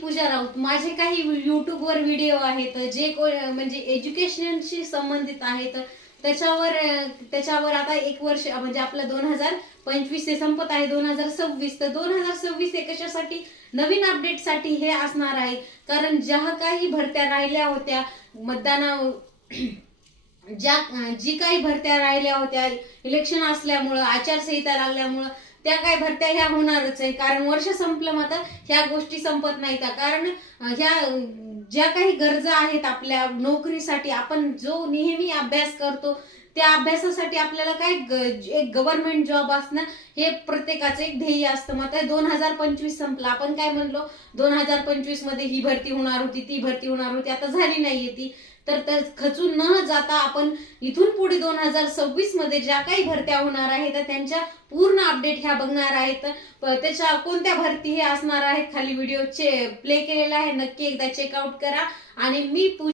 पूजा राऊत. माझे काही यूट्यूबवर व्हिडिओ आहेत जे म्हणजे एज्युकेशनशी संबंधित आहेत. त्याच्यावर आता 1 वर्ष म्हणजे आपलं 2025 हे संपत आहे, 2026. तर 2026 हे कशासाठी, नवीन अपडेटसाठी हे असणार आहे. कारण ज्या काही भरत्या राहिल्या होत्या मतदाना जी काही भरत्या राहिल्या होत्या इलेक्शन असल्यामुळं, आचारसंहिता लागल्यामुळं, त्या काय भरत्या ह्या होणारच आहे. कारण वर्ष संपलं मात्र ह्या गोष्टी संपत नाहीत. कारण ह्या ज्या काही गरजा आहेत आपल्या नोकरीसाठी, आपण जो नेहमी अभ्यास करतो त्या अभ्यासासाठी आपल्याला काय एक गव्हर्नमेंट जॉब असणं हे प्रत्येकाचं एक ध्येय असतं. मात्र 2025 संपला, आपण काय म्हणलो 2025 मध्ये ही भरती होणार होती, ती भरती होणार होती, आता झाली नाहीये ती. तर खचून न जाता आपण इथून पुढे 2026 मध्ये ज्या काही भरत्या होणार आहेत त्यांच्या पूर्ण अपडेट ह्या बघणार आहेत. त्याच्या कोणत्या भरती हे असणार आहेत, खाली व्हिडिओ प्ले केलेला आहे, नक्की एकदा चेकआउट करा. आणि मी